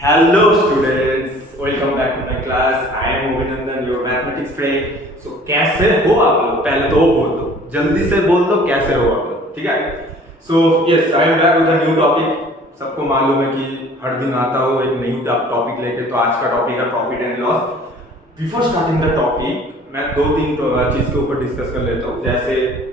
Hello students, welcome back to my class. I am Abhinandan, your mathematics friend. So कैसे हो आप लोग? पहले तो वो बोल दो, जल्दी से बोल दो कैसे हो आप लोग, ठीक है? So yes, I am back with a new topic. सबको मालूम है कि हर दिन आता हो एक नई टॉपिक लेके, तो आज का टॉपिक है profit and loss. Before starting the topic मैं दो तीन चीज के ऊपर डिस्कस कर लेता हूँ. जैसे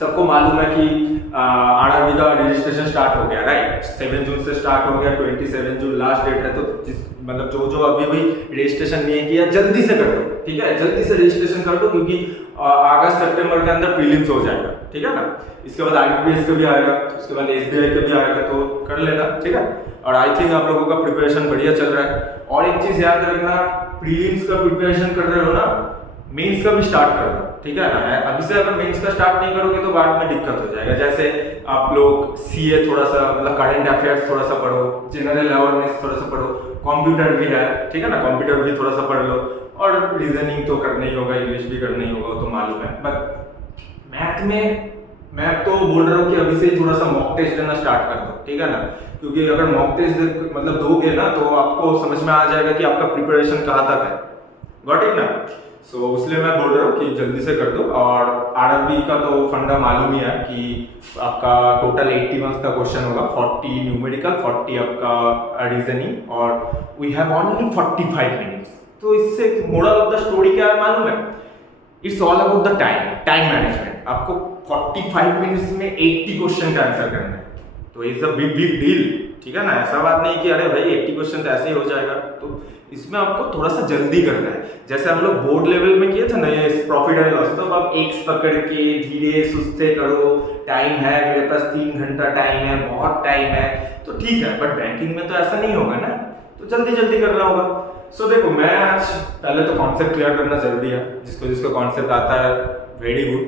सबको मालूम है कि आरआरबी का रजिस्ट्रेशन स्टार्ट हो गया, राइट? 7 जून से स्टार्ट हो गया, 27 जून लास्ट डेट है. तो जिस मतलब जो अभी रजिस्ट्रेशन नहीं किया जल्दी से कर दो, ठीक है? जल्दी से रजिस्ट्रेशन कर दो क्योंकि अगस्त सितंबर के अंदर प्रीलिम्स हो जाएगा, ठीक है ना? इसके बाद आईबीपीएस का भी आएगा, उसके बाद एसबीआई का भी आएगा, तो कर लेना, ठीक है? और आई थिंक आप लोगों का प्रिपरेशन बढ़िया चल रहा है. और एक चीज याद रखना, प्रीलिम्स का प्रिपरेशन कर रहे हो ना, मेंस का भी स्टार्ट कर दो, ठीक है ना? अभी से अगर मेंस का स्टार्ट नहीं करोगे तो बाद में दिक्कत हो जाएगा. जैसे आप लोग सीए थोड़ा सा मतलब करंट अफेयर्स थोड़ा सा पढ़ो, जनरल अवेयरनेस थोड़ा सा पढ़ो, कंप्यूटर भी है, ठीक है ना? कंप्यूटर भी थोड़ा सा पढ़ लो, और रीजनिंग तो करना ही होगा, इंग्लिश भी करना ही होगा, तो मालूम है. बट मैथ में मैं तो बोल रहा हूँ कि अभी से थोड़ा सा मॉक टेस्ट देना स्टार्ट कर दो, ठीक है ना? क्योंकि अगर मॉक टेस्ट मतलब दोगे ना तो आपको समझ में आ जाएगा कि आपका प्रिपरेशन कहाँ तक है. गॉट इट ना? सो इसलिए मैं बोल रहा हूँ कि जल्दी से कर दो. और आरआरबी का तो फंडा मालूम ही है कि आपका टोटल 80 मार्क्स का क्वेश्चन होगा, 40 न्यूमेरिकल, 40 आपका रीजनिंग, और वी हैव ओनली 45 मिनट्स. तो इससे मोरल ऑफ द स्टोरी क्या है मालूम है? It's all about the time management. आपको 45 मिनट्स में 80 क्वेश्चन का आंसर करना है, तो इट्स अ बिग डील, ठीक है ना? ऐसा बात नहीं कि अरे भाई 80 क्वेश्चन तो ऐसे ही हो जाएगा. तो इसमें आपको थोड़ा सा जल्दी करना है. जैसे हम लोग बोर्ड लेवल में किए थे ना ये प्रॉफिट एंड लॉस, तो आप एक्स पकड़ के धीरे सुस्ते करो. टाइम है मेरे पास, 3 घंटा टाइम है, बहुत टाइम है, तो ठीक है. बट बैंकिंग में तो ऐसा नहीं होगा ना, तो जल्दी जल्दी करना होगा. सो देखो, मैं आज पहले तो कॉन्सेप्ट क्लियर करना जरूरी है. जिसको जिसको कॉन्सेप्ट आता है वेरी गुड.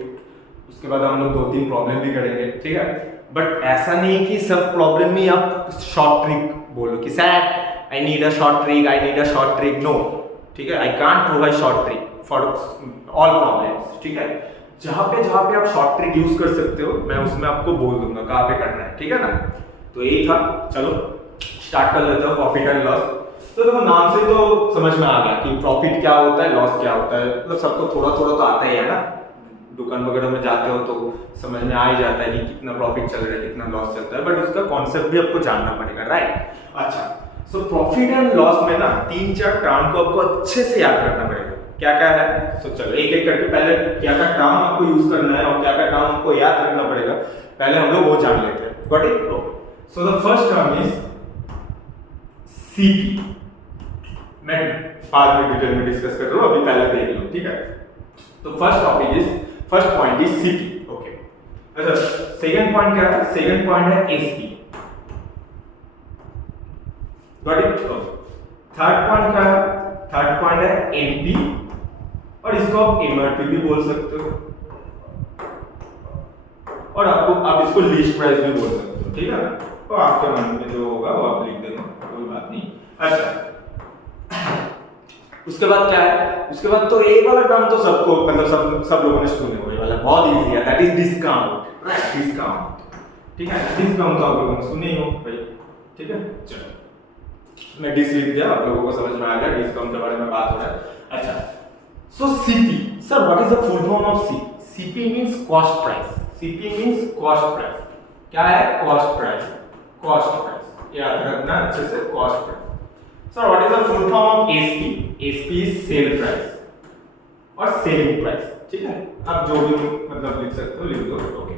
उसके बाद हम लोग 2-3 प्रॉब्लम भी करेंगे, ठीक है? बट ऐसा नहीं कि सब प्रॉब्लम में आप शॉर्ट ट्रिक बोलो कि sir I need a short trick, I need a short trick. No, ठीक है? I can't provide short trick for all problems, ठीक है? जहाँ पे आप शॉर्ट ट्रिक यूज कर सकते हो, मैं उसमें आपको बोल दूंगा कहाँ पे करना है, ठीक है ना? तो यही था. चलो स्टार्ट कर लेते हो प्रॉफिट एंड लॉस. तो देखो, नाम से तो समझ में आ गया कि प्रॉफिट क्या होता है, लॉस क्या होता है. मतलब सबको थोड़ा थोड़ा तो आता ही है ना. दुकान वगैरह में जाते हो तो समझ में आ ही जाता है कि कितना प्रॉफिट चल रहा है, कितना लॉस चलता है. बट उसका कॉन्सेप्ट भी आपको जानना पड़ेगा, राइट? अच्छा, सो प्रॉफिट एंड लॉस में ना 3-4 टर्म को आपको अच्छे से याद करना पड़ेगा. क्या क्या है? सो चलो एक एक करके पहले क्या क्या टर्म आपको यूज करना है और क्या क्या टर्म आपको याद रखना पड़ेगा, पहले हम लोग वो जान लेते हैं. Got it? So the first term is CP. मैं बाद में डिटेल में डिस्कस कर रहा हूँ, अभी पहले देख लो, ठीक है? तो first point is CP. Okay. अच्छा, सेकंड पॉइंट क्या है? सेकंड पॉइंट है SP. Got it? Third point क्या है? थर्ड पॉइंट है एमपी, और इसको आप एमआरपी भी बोल सकते हो, और आप इसको लिस्ट प्राइस भी बोल सकते हो, ठीक है ना? तो आपके मन में जो होगा वो आप लिख देना, कोई बात नहीं. अच्छा, उसके बाद क्या है? उसके बाद तो एक वाला टर्म तो सबको मतलब सब लोगों ने सुने हुए वाला, बहुत इजी है, that is discount, right? Discount, ठीक है? डिस्काउंट तो आप लोगों ने सुने ही हो भाई, ठीक है? चलो मैं डिस लिख दिया, आप लोगों को समझ में आ गया डिस्काउंट के बारे में बात हो रहा है. अच्छा, so CP. Sir what is the full form of CP? CP means cost price. CP means cost price. क्या है? Cost price. कॉस्ट प्राइस याद रखना अच्छे से, cost price. Sir what is the full form of SP? SP is sale price और selling price, ठीक है? आप जो भी मतलब लिख सकते हो लिख दो. Okay.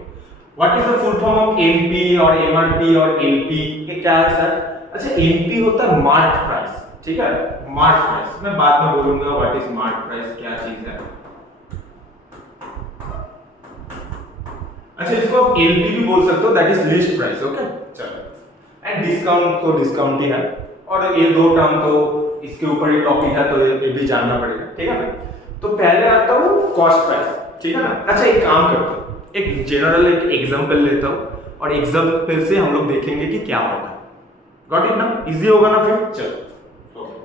What is the full form of MP और एमआरपी और एलपी? ये क्या है सर? अच्छा, एमपी होता है मार्क प्राइस, ठीक है? मार्क प्राइस मैं बाद में बोलूंगा व्हाट इज मार्क प्राइस, क्या चीज है. अच्छा, इसको आप एलपी भी बोल सकते हो, that is list price. Okay, चलो. एंड डिस्काउंट तो डिस्काउंट ही है, और ये दो टर्म तो इसके ऊपर ही टॉपिक है, तो ये भी जानना पड़ेगा, ठीक है ना? तो पहले आता हूँ कॉस्ट प्राइस, ठीक है ना? अच्छा, एक काम करता हूँ, एक जनरल एक एग्जांपल लेता हूँ, और एग्जांपल से हम लोग देखेंगे कि क्या होगा. गॉट इट ना? इजी होगा ना फिर? चलो. ओके.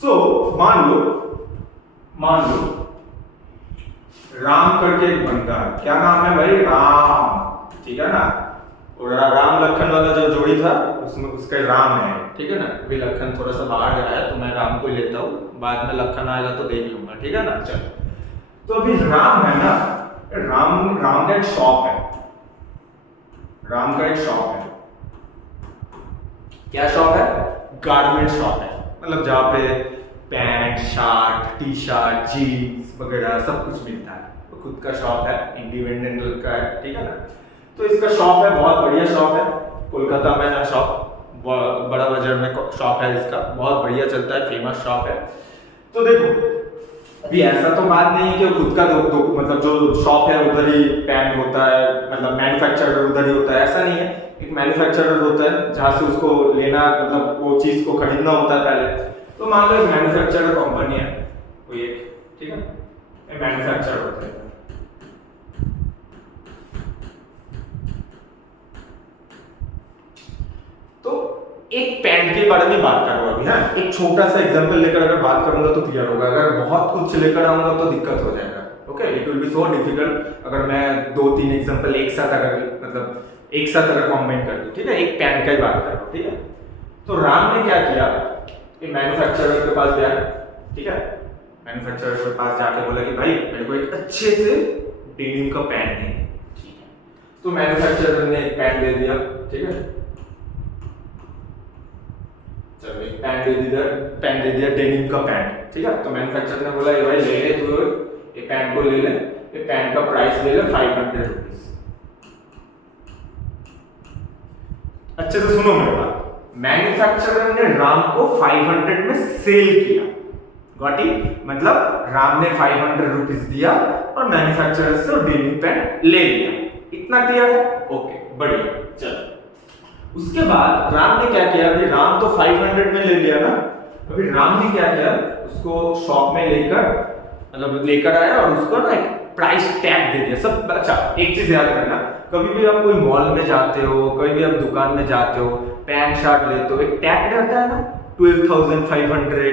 सो मान लो राम करके एक बंदा है. क्या नाम है भाई? राम, ठीक है ना? और राम लखन वाला जो जोड़ी था उसमें उसका राम है, ठीक है ना। अभी लखन थोड़ा सा बाहर गया है तो मैं राम को लेता हूँ, बाद में लखन आएगा तो देख लूंगा, ठीक है ना। चल, तो अभी राम है ना, राम का एक शॉप है, राम का एक शॉप है। क्या शॉप है? गारमेंट शॉप है, मतलब जहाँ पे pant shirt T shirt jeans वगैरह सब कुछ मिलता है। तो खुद का शॉप है, इंडिपेंडेंट का है, ठीक है ना। तो इसका शॉप है, बहुत बढ़िया शॉप है, कोलकाता में है शॉप, बड़ा बाजार में शॉप है इसका, बहुत बढ़िया चलता है, फेमस शॉप है। तो देखो अभी ऐसा तो बात नहीं है कि खुद का मतलब जो शॉप है उधर ही पैंट होता है, मतलब मैन्युफैक्चरर उधर ही होता है, ऐसा नहीं है। एक मैन्युफैक्चरर होता है जहाँ से उसको लेना, मतलब वो चीज को खरीदना होता है पहले। तो मान लो एक मैन्युफैक्चरर कंपनी है कोई एक, ठीक है, मैन्युफैक्चरर होता है। तो एक पैंट के बारे में बात करूंगा अभी, हाँ, एक छोटा सा एग्जांपल लेकर अगर बात करूंगा तो क्लियर होगा, अगर बहुत कुछ लेकर आऊंगा तो दिक्कत हो जाएगा। Okay, it will be so difficult अगर मैं 2-3 एग्जांपल एक साथ अगर कॉम्बाइन कर दूं, ठीक है। एक पैंट का ही बात कर रहा हूं, ठीक है। तो राम ने क्या किया, एक मैन्युफैक्चरर के पास गया, ठीक है। मैन्युफैक्चरर के पास जाके बोला कि भाई मेरे को एक अच्छे से डेनिम का पैंट चाहिए, ठीक है। तो मैन्युफैक्चरर ने एक पैंट दे दिया, ठीक है। चलो एक पैंट दे दिया डेनिम का पैंट, ठीक है। तो मैन्युफैक्चरर ने बोला ये भाई ले ले तू, ये पैंट को ले ले, ये पैंट का प्राइस ले ले 500 रुपीज। अच्छे से सुनो मेरे बात, मैन्युफैक्चरर ने राम को 500 में सेल किया, गॉट इट, मतलब राम ने 500 रुपीज दिया और मैन्युफैक्चरर से डेनिम पैंट ले लिया। इतना क्लियर है? ओके, बढ़िया। चलो उसके बाद राम ने क्या किया, अभी राम तो 500 में ले लिया ना, अभी राम ने क्या किया, उसको शॉप में लेकर आया और उसको ना एक प्राइस टैग दे दिया सब। अच्छा एक चीज याद रखना, कभी भी आप कोई मॉल में जाते हो, कभी भी आप दुकान में जाते हो, पैंट शर्ट लेते हो, एक टैग रहता है ना, 12,500,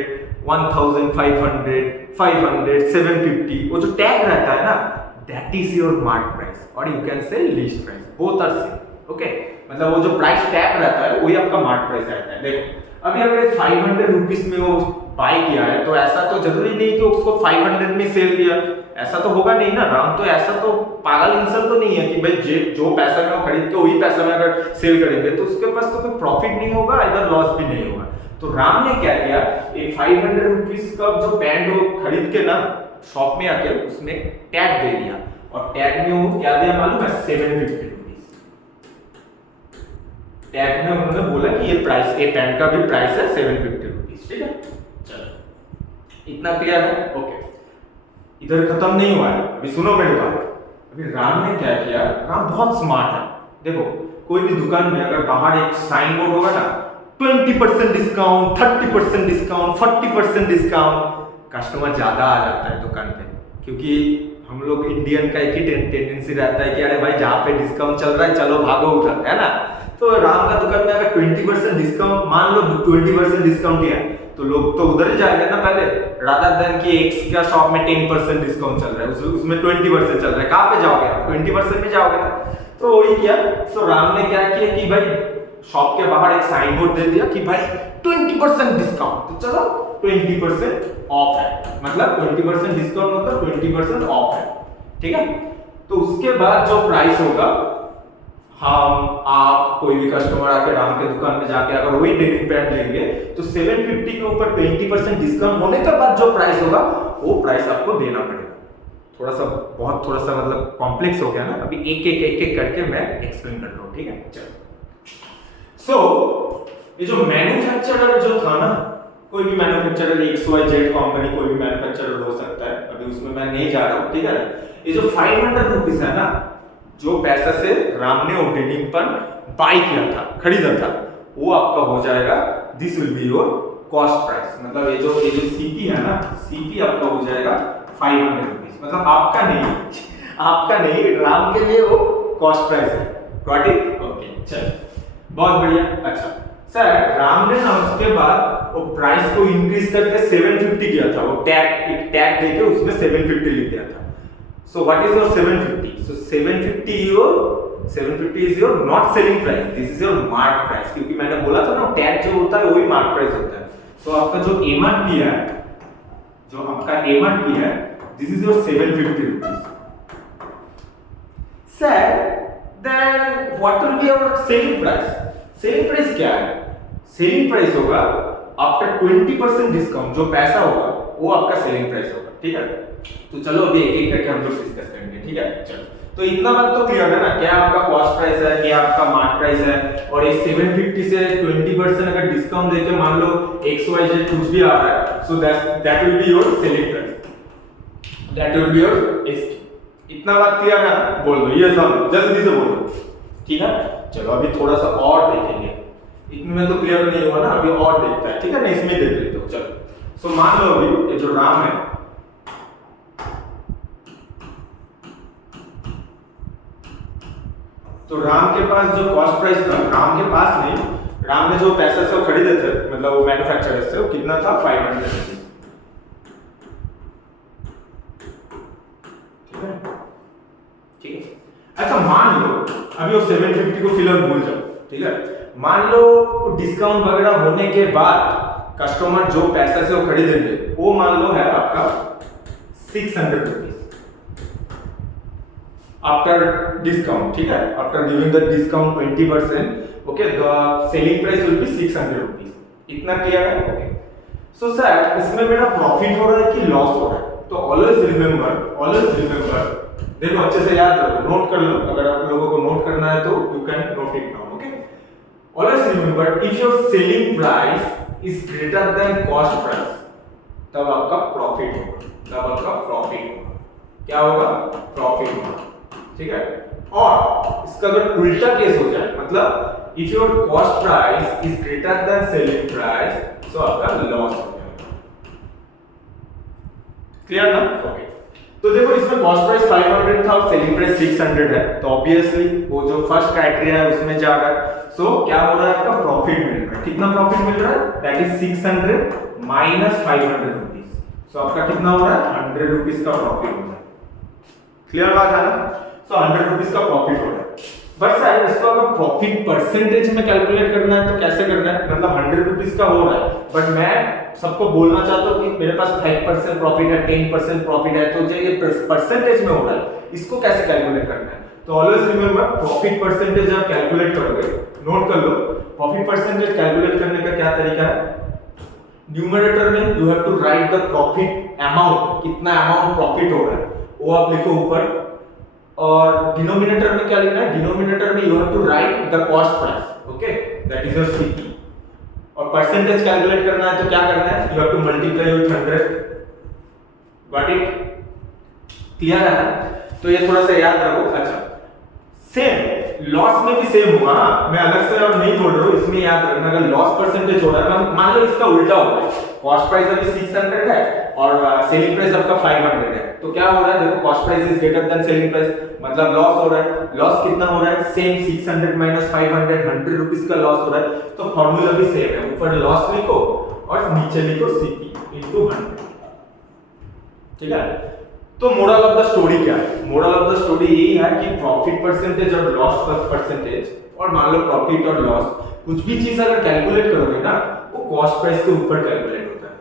1,500, 500, 750, वो जो टैग रहता है ना, that is your mark price और you can say list price, both are same. Okay, मतलब वो जो प्राइस टैग रहता है वही आपका मार्क प्राइस रहता है। देखो अभी अगर 500 रुपीस में वो बाय किया है तो ऐसा तो जरूरी नहीं कि उसको 500 में सेल किया, ऐसा तो होगा नहीं ना। राम तो ऐसा तो पागल इंसान तो नहीं है कि भाई जो पैसा में वो खरीद के वही पैसा में अगर सेल करेंगे तो उसके पास तो कोई प्रॉफिट नहीं होगा, इधर लॉस भी नहीं होगा। तो राम ने क्या किया, एक 500 रुपीस का जो पैंट वो खरीद के ना शॉप में आके उसमें टैग दे दिया और टैग में वो क्या दिया मालूम है, 750 रुपीस। टैग में उन्होंने बोला कि ये प्राइस, ये पैंट का भी प्राइस है 750 रुपीस, ठीक है। चलो इतना क्लियर है? ओके, इधर खत्म नहीं हुआ है, अभी सुनो मेरी बात। अभी राम ने क्या किया, राम बहुत स्मार्ट है। देखो कोई भी दुकान में अगर बाहर एक साइन बोर्ड होगा ना, 20% डिस्काउंट, 30% डिस्काउंट, 40% डिस्काउंट, कस्टमर ज्यादा आ जाता है दुकान पे, क्योंकि हम लोग इंडियन का एक ही टेंडेंसी रहता है कि अरे भाई जहाँ पे डिस्काउंट चल रहा है चलो भागो उधर, है ना। तो राम का दुकान में अगर 20% डिस्काउंट, मान लो 20% डिस्काउंट दिया तो लोग तो उधर ही जाएंगे ना पहले, रादर देन कि एक का शॉप में 10% डिस्काउंट चल रहा है, उसमें 20% चल रहा है, कहाँ पे जाओगे आप, 20% में जाओगे ना। तो वही किया, तो राम ने क्या किया कि भाई शॉप के बाहर एक साइन बोर्ड दे दिया कि भाई 20% डिस्काउंट, तो चलो 20% ऑफ है, मतलब 20% डिस्काउंट मतलब 20% ऑफ है, ठीक है। तो उसके बाद जो प्राइस होगा, हम आप कोई भी कस्टमर आके राम के दुकान में जाके अगर वही डेनिम पैंट लेंगे तो 750 के ऊपर 20% डिस्काउंट होने के बाद जो प्राइस होगा वो प्राइस आपको देना पड़ेगा। थोड़ा सा मतलब कॉम्प्लेक्स हो गया ना, अभी एक करके मैं एक्सप्लेन कर रहा हूँ, ठीक है। चलो ये जो मैन्युफैक्चरर जो था ना, कोई भी मैन्युफैक्चरर XYZ कंपनी कोई भी मैन्युफैक्चरर हो सकता है, अभी उसमें मैं नहीं जा रहा हूँ, ठीक है। ये जो 500 रुपीस है ना, जो पैसा से राम ने वो डेनिम पर बाय किया था, खरीदा था, वो आपका हो जाएगा, this will be your cost price. मतलब ये जो सीपी है ना, सीपी आपका हो जाएगा 500 रुपीस, मतलब आपका नहीं, राम के लिए वो कॉस्ट प्राइस है, गॉट इट? ओके, चलो बहुत बढ़िया। अच्छा सर, राम ने ना उसके बाद वो प्राइस को इंक्रीज करके 750 किया था, वो एक टैग देके उसमें 750 लिख दिया था। So what is your 750? So 750 your 750 is your not selling price, this is your mark price, क्योंकि मैंने बोला था ना टैग जो होता है वही मार्क प्राइस होता है। सो आपका जो एमआरपी है, जो आपका एमआरपी है, this is your 750 rupees. Sir then what will be your selling price? Selling price क्या है? सेलिंग प्राइस होगा आफ्टर 20% डिस्काउंट, जो पैसा होगा वो आपका सेलिंग प्राइस होगा, ठीक है। तो चलो अभी एक एक करके हम लोग डिस्कस करेंगे, ठीक है। चलो तो इतना बात तो क्लियर है ना, क्या आपका कॉस्ट प्राइस है, क्या आपका मार्क प्राइस है, और ये 750 से 20% अगर डिस्काउंट देके मान लो XYZ कुछ भी आ रहा है, so that will be your selling price, that will be your ST. इतना बात क्लियर है ना? बोल दो ये सब जल्दी से बोलो, ठीक है। चलो अभी थोड़ा सा और देखेंगे, इतने तो क्लियर नहीं हुआ ना, अभी और देखता है, ठीक है ना, इसमें देख लेते हो। चलो सो मान लो अभी ये जो राम है, तो राम के पास जो कॉस्ट प्राइस था, राम के पास नहीं, राम ने जो पैसे से खरीदे थे, मतलब वो मैन्युफैक्चरर से, वो कितना था? 500 रुपीस, ठीक है, ठीक है। अच्छा मान लो अभी वो 750 को फिलहाल भूल जाओ, ठीक है। मान लो डिस्काउंट वगैरह होने के बाद कस्टमर जो पैसे से वो खरीदेंगे वो मान लो है आपका 600 रुपीस आफ्टर डिस्काउंट, ठीक है। After giving the discount 20%, okay, the selling price will be 600 rupees. इतना क्लियर है? ओके। सो सर इसमें मेरा प्रॉफिट हो रहा है कि लॉस हो रहा है? तो ऑलवेज रिमेंबर, देखो अच्छे से याद रखो, नोट कर लो, अगर आप लोगों को नोट करना है तो you can note it down, okay. Always remember if your selling price is greater than cost price, तब आपका प्रॉफिट होगा, क्या होगा? प्रॉफिट होगा, ठीक है। और इसका अगर उल्टा केस हो जाए, मतलब if your cost price is greater than selling price, तो आपका लॉस हो जाएगा, क्लियर ना? ओके। तो देखो इसमें कॉस्ट प्राइस 500 था और सेलिंग प्राइस 600 है, तो ऑब्वियसली वो जो फर्स्ट क्राइटेरिया है उसमें जा रहा है। सो क्या हो रहा है? आपका प्रॉफिट मिल रहा है। कितना प्रॉफिट मिल रहा है? That is 600 minus 500 rupees. So आपका कितना हो रहा है? 100 रुपीस का प्रॉफिट हो रहा है, क्लियर बात है ना? सो 100 रुपीस का प्रॉफिट हो रहा है। बट सर इसको अगर प्रॉफिट परसेंटेज में कैलकुलेट करना है तो कैसे करना है? मतलब 100 रुपीस का हो रहा है, बट मैं सबको बोलना चाहता हूँ कि मेरे पास 5% प्रॉफिट है, 10% प्रॉफिट है, तो जो ये परसेंटेज में हो रहा है इसको कैसे कैलकुलेट करना है? तो ऑलवेज रिमेंबर प्रॉफिट परसेंटेज आप कैलकुलेट करोगे, नोट कर लो, प्रॉफिट परसेंटेज कैलकुलेट करने का क्या तरीका है? न्यूमरेटर में you have to write the profit amount, कितना अमाउंट प्रॉफिट हो रहा है वो आप लिखो ऊपर, और डिनोमिनेटर में क्या लिखना है? डिनोमिनेटर में you have to write the cost price, okay, that is your CP. और परसेंटेज कैलकुलेट करना है तो क्या करना है? You have to multiply with 100, got it? Clear है ना? तो ये थोड़ा सा याद रखो। अच्छा सेम लॉस में भी सेम होगा, मैं अलग से और नहीं बोल रहा हूँ, इसमें याद रखना अगर लॉस परसेंटेज हो रहा है, मान लो इसका उल्टा हो रहा है, कॉस्ट प्राइस अभी 600 है और सेलिंग प्राइस आपका 500 है, तो क्या हो रहा है? देखो cost price is greater than selling price, मतलब लॉस हो रहा है। लॉस कितना हो रहा है? सेम 600 माइनस 500, 100 रुपीस का लॉस हो रहा है। तो फॉर्मूला भी सेम है, ऊपर लॉस लिखो और नीचे लिखो सीपी इनटू 100, ठीक है। तो मोरल ऑफ द स्टोरी क्या है? मोरल ऑफ द स्टोरी यही है कि प्रॉफिट परसेंटेज और लॉस परसेंटेज, और मान लो प्रॉफिट और लॉस कुछ भी चीज अगर कैलकुलेट करोगे ना, वो कॉस्ट प्राइस के ऊपर कैलकुलेट होता है।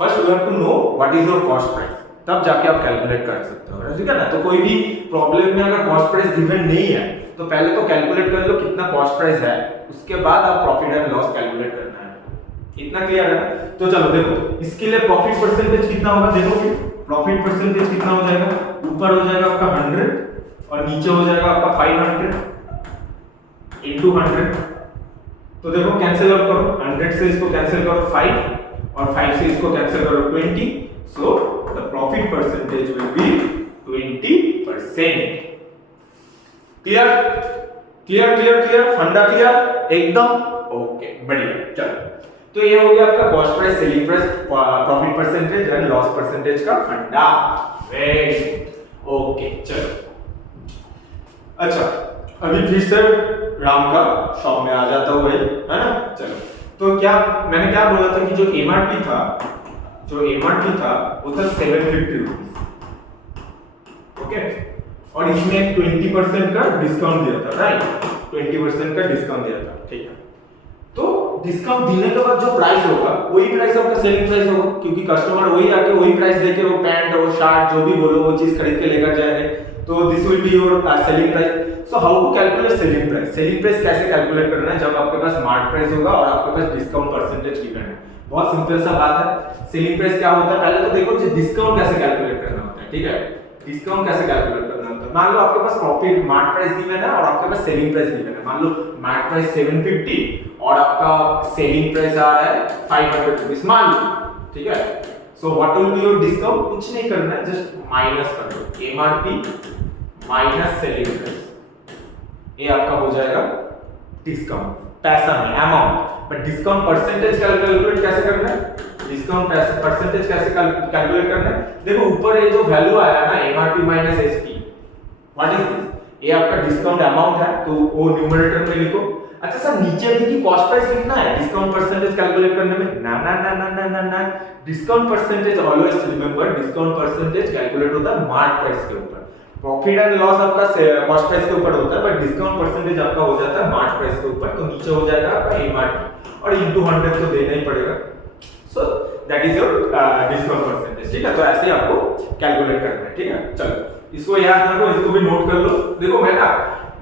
First you have to know what is your cost price, तब जाके आप कैलकुलेट कर सकते हो, ठीक है ना। तो कोई भी प्रॉब्लम में अगर कॉस्ट प्राइस गिवन नहीं है तो पहले तो कैलकुलेट कर लो कितना कॉस्ट प्राइस है, उसके बाद आप प्रॉफिट एंड लॉस कैलकुलेट करना है। इतना क्लियर है? तो चलो देखो इसके लिए प्रॉफिट परसेंटेज कितना होगा, देखो प्रॉफिट परसेंटेज कितना हो जाएगा? ऊपर हो जाएगा आपका 100 और नीचे हो जाएगा आपका 500 इनटू 100। तो देखो कैंसिल आउट करो, 100 से इसको कैंसिल करो 5 और 5 से इसको कैंसिल करो 20, so the profit percentage will be 20%। Clear clear clear clear, फंडा क्लियर एकदम? ओके बढ़िया। चलो तो ये हो गया आपका cost price, selling price, profit percentage and loss percentage का फंडा। वेरी गुड, ओके चलो। अच्छा अभी फिर से राम का शॉप में आ जाता हूँ भाई, है ना। चलो तो क्या मैंने क्या बोला था कि जो एमआरपी था वो था 750 रुपीस, ओके। और इसमें 20% का डिस्काउंट दिया था, राइट? 20% का डिस्काउंट दिया था, ठीक है। तो डिस्काउंट देने के बाद जो प्राइस होगा वही प्राइस आपका सेलिंग प्राइस होगा, क्योंकि कस्टमर वही आके वही प्राइस देके वो पैंट और शर्ट जो भी बोलो वो चीज खरीद के लेकर जाएंगे। तो this will be your selling price. So how to calculate selling price? Selling price कैसे कैलकुलेट करना है जब आपके पास मार्क प्राइस होगा और आपके पास डिस्काउंट परसेंटेज गिवन है? बहुत सिंपल सा बात है। सेलिंग प्राइस क्या होता है, पहले तो देखो जो डिस्काउंट कैसे कैलकुलेट करना होता है, ठीक है? डिस्काउंट कैसे कैलकुलेट करना होता है? मान लो आपके पास प्रॉफिट मार्क प्राइस गिवन है और आपके पास सेलिंग प्राइस गिवन है। मान लो मार्क प्राइस 750 और आपका सेलिंग प्राइस आ रहा है 500 रुपीस, मान लो, ठीक है? So what will be your discount? कुछ नहीं करना है, जस्ट माइनस कर दो एमआरपी माइनस सेलिंग प्राइस। ये आपका हो जाएगा डिस्काउंट, पैसा में amount. But discount percentage calculate कैसे करना है? डिस्काउंट परसेंटेज कैसे कैलकुलेट करना है? देखो ऊपर ये जो वैल्यू आया ना MRP minus SP, what is this? ये आपका डिस्काउंट अमाउंट है, तो वो न्यूमरेटर में लिखो। अच्छा सर नीचे भी की कॉस्ट प्राइस लिखना है डिस्काउंट परसेंटेज कैलकुलेट करने में? ना ना ना ना ना ना ना, discount percentage always remember discount percentage calculate होता है मार्क प्राइस के ऊपर। प्रॉफिट एंड लॉस आपका कॉस्ट प्राइस के ऊपर होता है, बट डिस्काउंट परसेंटेज आपका हो जाता है मार्क प्राइस के ऊपर। तो नीचे हो जाएगा आपका एमआरपी और इनटू 100 तो देना ही पड़ेगा। So that is your discount percentage, ठीक है? तो ऐसे ही आपको कैलकुलेट करना है, ठीक है? चलो इसको याद रखो, इसको भी नोट कर लो। देखो मैं ना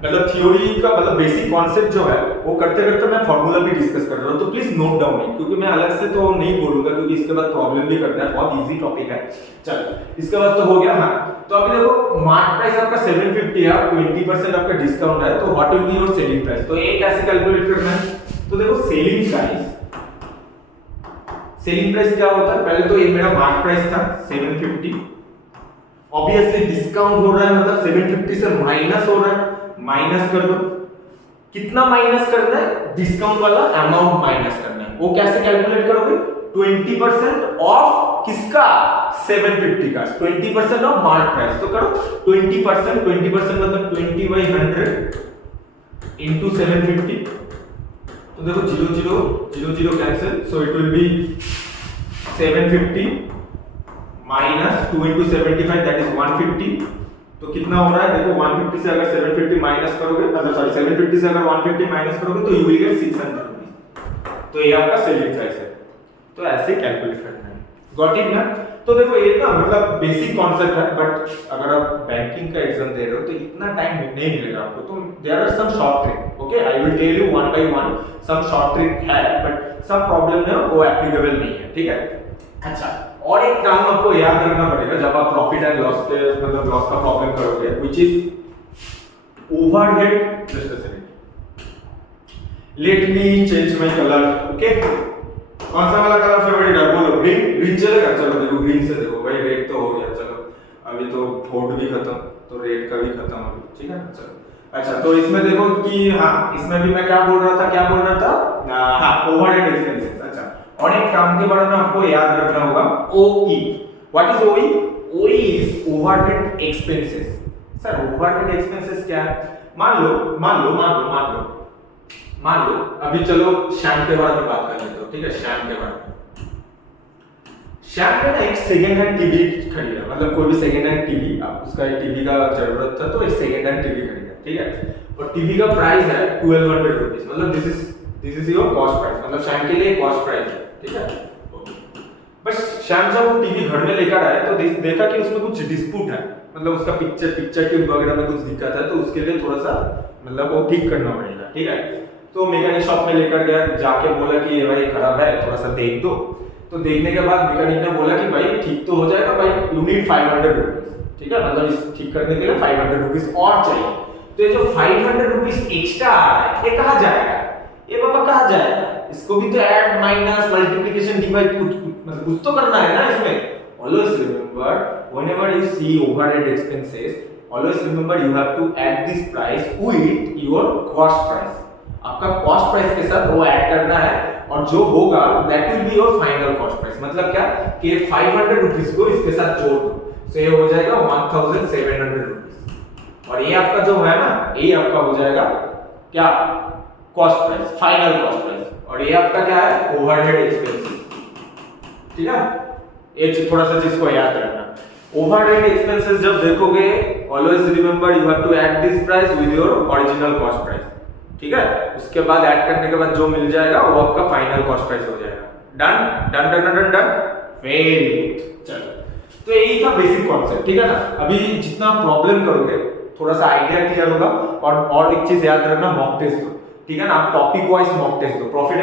मतलब थ्योरी का मतलब बेसिक कॉन्सेप्ट जो है वो करते करते मैं फार्मूला भी डिस्कस कर रहा हूँ, तो प्लीज नोट डाउन इट, क्योंकि मैं अलग से तो नहीं बोलूंगा क्योंकि इसके बाद प्रॉब्लम भी करना है। बहुत इजी टॉपिक है। चलो इसके बाद तो हो गया। हाँ तो अभी देखो मार्क प्राइस आपका 750 है, 20% आपका डिस्काउंट है, तो what will be your selling price? तो ये कैसे कैलकुलेट करना है? तो देखो सेलिंग प्राइस क्या होता है? पहले तो ये मेरा मार्क प्राइस था 750, ऑब्वियसली डिस्काउंट हो रहा है मतलब 750 से माइनस हो रहा है, माइनस कर दो। कितना माइनस करना है? डिस्काउंट वाला अमाउंट माइनस करना है। वो कैसे कैलकुलेट करोगे? 20% ऑफ किसका? 750 का 20% ऑफ मार्क प्राइस। तो करो 20% मतलब 20/100 into 750। तो देखो 0 cancel, so it will be 750 minus 2 into 75 that is 150। तो कितना हो रहा है? देखो 150 से अगर 750 माइनस करोगे, मतलब सॉरी 750 से अगर 150 माइनस करोगे तो यू विल गेट 600 रुपीस। तो ये आपका सेलिंग प्राइस है। तो ऐसे कैलकुलेट करना है, गॉट इट ना? तो देखो ये ना मतलब बेसिक कॉन्सेप्ट है, बट अगर आप बैंकिंग का एग्जाम दे रहे हो तो इतना टाइम नहीं मिलेगा आपको। तो there are some short trick, okay? I will tell you one by one. Some short trick है बट सब प्रॉब्लम है वो एप्लीकेबल नहीं है, ठीक है? अच्छा और एक काम आपको याद रखना पड़ेगा जब आप प्रॉफिट एंड लॉस पे मतलब लॉस का प्रॉब्लम करोगे, which is overhead. Just a second, let me change my colour, okay? कौन सा वाला कलर फेवरेट है? बोलो। ग्रीन चलेगा? चलो देखो ग्रीन से देखो भाई, रेड तो हो गया, चलो अभी तो वोट भी खत्म, तो रेड का भी खत्म अभी, ठीक है? चलो अच्छा तो इसमें देखो कि हाँ इसमें भी मैं क्या बोल रहा था हाँ ओवरहेड एक्सपेंसेस। अच्छा और एक काम के बारे में आपको याद रखना होगा, OE। What is OE? OE is overhead expenses. Sir overhead expenses क्या है? मान लो अभी चलो शैम के बारे में बात कर लेते हो, ठीक है? शैम के बारे में, शैम ने ना एक सेकंड हैंड टीवी खरीदा, मतलब कोई भी सेकंड हैंड टीवी, आप उसका एक टीवी का जरूरत था तो एक सेकंड हैंड टीवी खरीदा, ठीक है? और टीवी का प्राइस है 1200 रुपीस, मतलब this is your cost price, मतलब शैम के लिए कॉस्ट प्राइस है, ठीक है? बट शैम जब वो टीवी घर में लेकर आया तो देखा कि उसमें कुछ डिस्प्यूट है, मतलब उसका पिक्चर ट्यूब वगैरह में कुछ दिक्कत है, तो उसके लिए थोड़ा सा मतलब वो ठीक करना पड़ेगा, ठीक है? तो मैकेनिक शॉप में लेकर गया, जाके बोला कि ये भाई खराब है, थोड़ा सा देख दो। तो देखने के बाद मैकेनिक ने बोला कि भाई ठीक तो हो जाएगा भाई, यू नीड 500 रुपीस, ठीक है? मतलब इस ठीक करने के लिए 500 रुपीस और चाहिए। तो ये जो 500 रुपीस एक्स्ट्रा आ रहा है ये कहाँ जाएगा? ये पापा कहाँ जाएगा? इसको भी तो ऐड माइनस मल्टीप्लिकेशन डिवाइड कुछ तो करना है ना इसमें। Always remember whenever you see overhead expenses, always remember you have to add this price with your cost price। आपका कॉस्ट प्राइस के साथ वो ऐड करना है और जो होगा that will be your final cost price. मतलब क्या कि 500 रुपीस को इसके साथ जोड़ दो, तो ये हो जाएगा 1700 रुपीस, और ये आपका जो है ना ये आपका हो जाएगा क्या? Cost price, final cost price. और ये आपका क्या है? ओवरहेड एक्सपेंसेस, ठीक है? ये थोड़ा सा चीज को याद रखना। ओवरहेड एक्सपेंसेस जब देखोगे always remember you have to add this price with your original cost price, ठीक है। उसके बाद ऐड करने के बाद जो मिल जाएगा वो आपका फाइनल कॉस्ट प्राइस हो जाएगा। Done done done done done, very good. चलो, तो यही था बेसिक कॉन्सेप्ट, ठीक है ना। अभी जितना प्रॉब्लम करोगे थोड़ा सा आइडिया क्लियर होगा। और एक चीज याद रखना, मॉक टेस्ट दो, ठीक है ना। आप टॉपिक वाइज मॉक टेस्ट दो। प्रॉफिट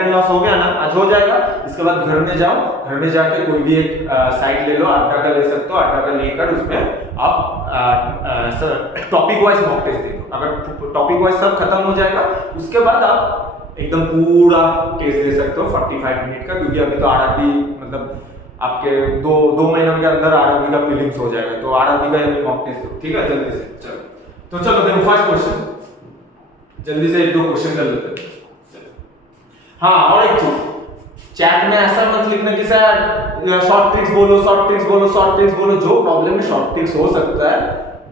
एंड लॉस हो गया ना, आज हो जाएगा। इसके बाद घर में जाओ, घर में जाके कोई भी एक साइट ले लो, अड्डा का ले सकते हो, अड्डा का लेकर उसमें आप टॉपिक वाइज मॉक टेस्ट दे दो। अगर टॉपिक वाइज सब खत्म हो जाएगा, उसके बाद आप एकदम पूरा टेस्ट दे सकते हो 45 मिनट का, क्योंकि अभी तो आरआरबी मतलब आपके दो महीनों के अंदर आरआरबी का प्रीलिम्स हो जाएगा, तो आरआरबी का ये मॉक टेस्ट दो, ठीक है, जल्दी से। चलो, तो चलो देखो फर्स्ट क्वेश्चन, जल्दी से एक दो क्वेश्चन कर लेते हैं। हाँ, और एक चीज, चैट में ऐसा मत लिखना कि सर शॉर्ट ट्रिक्स बोलो, शॉर्ट ट्रिक्स बोलो, शॉर्ट ट्रिक्स बोलो। जो प्रॉब्लम में शॉर्ट ट्रिक्स हो सकता है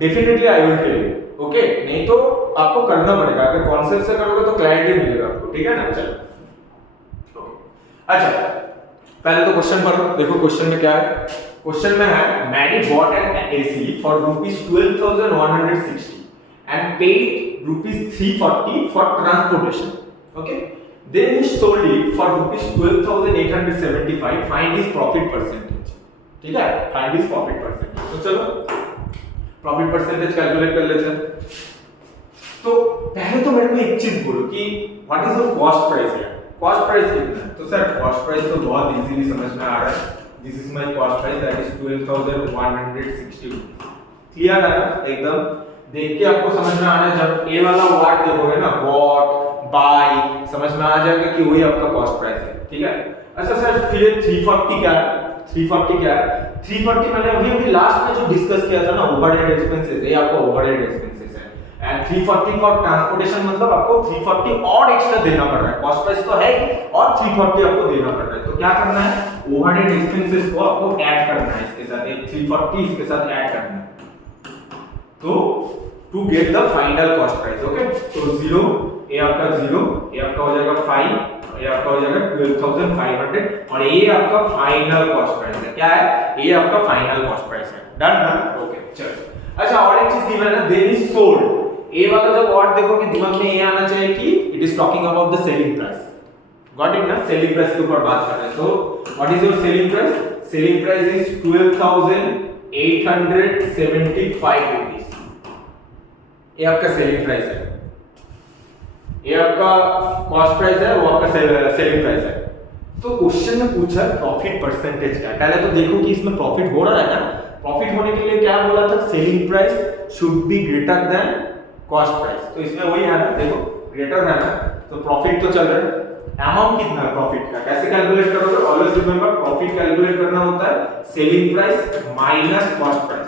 definitely I will tell you, okay. नहीं तो आपको करना पड़ेगा, अगर कॉन्सेप्ट से करोगे तो क्लैरिटी मिलेगा आपको, ठीक है ना। चलो, अच्छा, पहले तो क्वेश्चन पढ़ो। देखो क्वेश्चन में क्या है। क्वेश्चन में है Maddy bought an AC for ₹12,160 and paid ₹340 for transportation. Okay, then he sold it for ₹12,875. Find his profit percentage. ठीक है, find his profit percentage. तो चलो प्रॉफिट परसेंटेज कैलकुलेट कर लेते हैं। तो पहले तो मेरे को एक चीज बोलो कि what is your cost price है। कॉस्ट प्राइस कितना है? तो सर कॉस्ट प्राइस तो बहुत इजीली समझ में आ रहा है। This is my cost price, that is 12,160। Clear है ना एकदम? देख के आपको समझ में आ रहा है। जब ए वाला वर्ड देखोगे ना, बॉट, बाय, समझ में आ जाएगा कि वही आपका कॉस्ट प्राइस है, ठीक है। अच्छा सर, फिर 340 क्या है? 340 क्या है? 340 मैंने अभी लास्ट में जो डिस्कस किया था ना, ओवरहेड एक्सपेंसेस, ये आपका ओवरहेड एक्सपेंसेस है। एंड 340 फॉर ट्रांसपोर्टेशन, मतलब आपको 340 और एक्स्ट्रा देना पड़ रहा है। कॉस्ट प्राइस तो है और 340 आपको देना पड़ रहा है। तो क्या करना है, ओवरहेड एक्सपेंसेस को आपको ऐड करना है इसके साथ, एक 340 इसके साथ ऐड करना है, तो to get the final cost price. Okay, तो 0, ये आपका 0, ये आपका हो जाएगा 5, ये आपका हो जाएगा 12,500, और ये आपका फाइनल कॉस्ट प्राइस है। क्या है? ये आपका फाइनल कॉस्ट प्राइस है। डन ना? ओके, चलो। अच्छा, और एक चीज गिवन है ना, देन इज सोल्ड। ये वाला जब वर्ड देखोगे दिमाग में ये आना चाहिए कि it is talking about the selling price. Got it ना? सेलिंग प्राइस के ऊपर बात कर रहे हैं। तो what is your selling price? Selling price is 12,875 rupees. ये आपका सेलिंग प्राइस है, ये आपका कॉस्ट प्राइस है, वो आपका सेलिंग प्राइस है। तो क्वेश्चन में पूछा प्रॉफिट परसेंटेज क्या है। पहले तो देखो कि इसमें प्रॉफिट हो रहा है ना। प्रॉफिट होने के लिए क्या बोला था? Selling price should be greater than cost price. तो इसमें वही है ना, देखो ग्रेटर है ना, तो प्रॉफिट तो चल रहा है। अमाउंट कितना है प्रॉफिट का, कैसे कैलकुलेट करोगे? ऑलवेज रिमेंबर, प्रॉफिट कैलकुलेट करना होता है selling price minus cost price.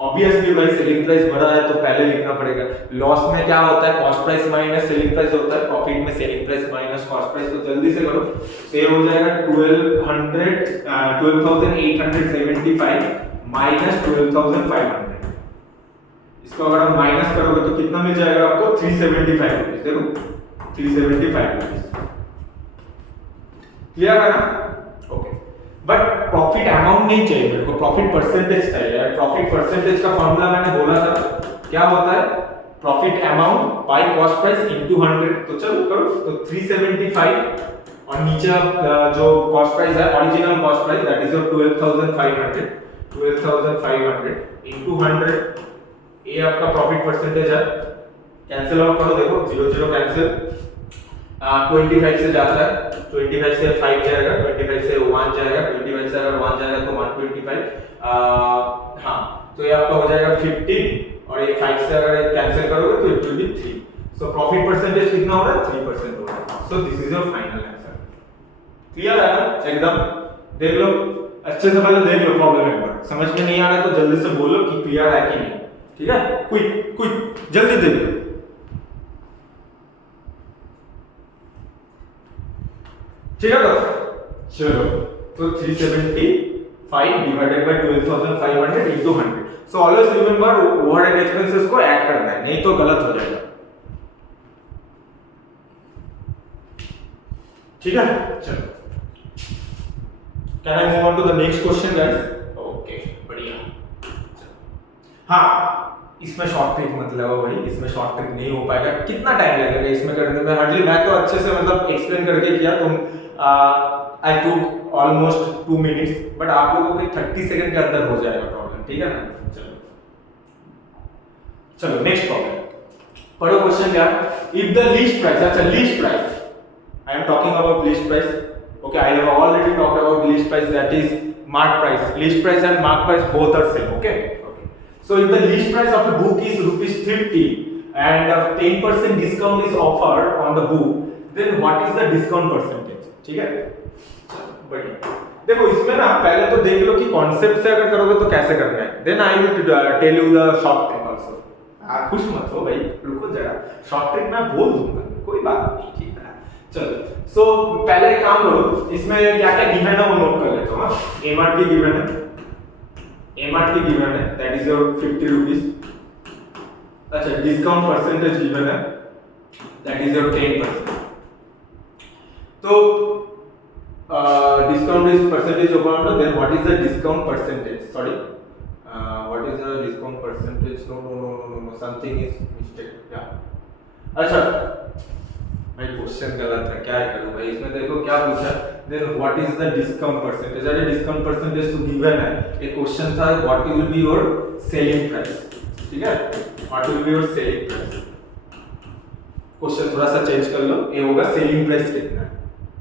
Obviously भाई सेलिंग प्राइस बढ़ा है तो पहले लिखना पड़ेगा। लॉस में क्या होता है? Cost price minus selling price होता है। प्रॉफिट में selling price minus cost price. तो जल्दी से करो, सेव हो जाएगा 12,875 माइनस 12,500। इसको अगर हम माइनस करोगे तो कितना मिल जाएगा आपको? 375 रुपीस। देखो 375 रुपीस। क्लियर है ना? ओके, बट प्रॉफिट अमाउंट नहीं चाहिए मेरे को, प्रॉफिट परसेंटेज चाहिए। प्रॉफिट परसेंटेज का फॉर्मूला मैंने बोला था, क्या होता है? Profit amount by cost price into 100। तो चलो करो, तो 375 और नीचे जो कॉस्ट प्राइस है, original cost price, that is your 12,500 into 100, ये आपका प्रॉफिट परसेंटेज है। कैंसिल आउट करो, देखो 0 0 कैंसिल। 25 से जाता है, 25 से 5 जाएगा, 25 से 1 जाएगा, 25 से अगर 1 जाएगा तो 125। हाँ, तो ये आपका हो जाएगा 15, और ये 5 से अगर कैंसिल करोगे तो it will be 3। So profit percentage कितना हो रहा है? 3% हो रहा है। So this is your final answer. Clear है ना एकदम? देख लो अच्छे से, पहले देख लो प्रॉब्लम एक बार। समझ में नहीं आ रहा है तो जल्दी से बोलो कि क्लियर है कि नहीं, ठीक है? क्विक क्विक जल्दी देख लो। ठीक है, तो चलो, तो 375 divided by 12,500 into 100। So always remember overhead expenses को ऐड करना है, नहीं तो गलत हो जाएगा। ठीक है, चलो, can I move on to the next question guys? Okay, बढ़िया। हाँ, इसमें शॉर्ट ट्रिक मतलब है भाई, इसमें शॉर्ट ट्रिक नहीं हो पाएगा। कितना टाइम लगेगा इसमें करने में? हार्डली, मैं तो अच्छे से मतलब एक्सप्लेन करके किया, तुम आई टूक ऑलमोस्ट 2 मिनट्स, बट आप लोगों के 30 सेकंड के अंदर हो जाएगा प्रॉब्लम, ठीक है ना? चलो नेक्स्ट प्रॉब्लम पढ़ो। क्वेश्चन क्या? इफ द लीस्ट प्राइस, अच्छा least price, I am talking about least price, okay, I have already talked about least price, that is mark price. List price and mark price both are same, okay? So if the list price of the book is rupees 50 and 10% discount is offered on the book, then what is the discount percentage? ठीक है, बढ़िया। देखो इसमें ना पहले तो देख लो कि कॉन्सेप्ट से अगर करोगे तो कैसे करना है, then I will tell you the short trick also. खुश मत हो भाई, रुको जरा, शॉर्ट ट्रिक मैं बोल दूंगा, कोई बात नहीं, ठीक है? चलो, सो पहले एक काम करो, इसमें क्या क्या गिवन है वो नोट कर लेते हो। एमआरपी गिवन है, एमआरपी गिवन है, दैट इज योर 50 रुपीस। अच्छा, डिस्काउंट परसेंटेज गिवन है, दैट इज योर 10%। तो discount is percentage over, then what is the discount percentage? Sorry, what is the discount percentage? No no no no no, something is mistake, या अच्छा भाई question गलत है, क्या करूं भाई? इसमें देखो क्या पूछा, then what is the discount percentage? अरे डिस्काउंट परसेंटेज तो गिवन है, एक क्वेश्चन था what will be your selling price, ठीक है? What will be your selling price? Question थोड़ा सा चेंज कर लो, ये होगा सेलिंग प्राइस कितना है,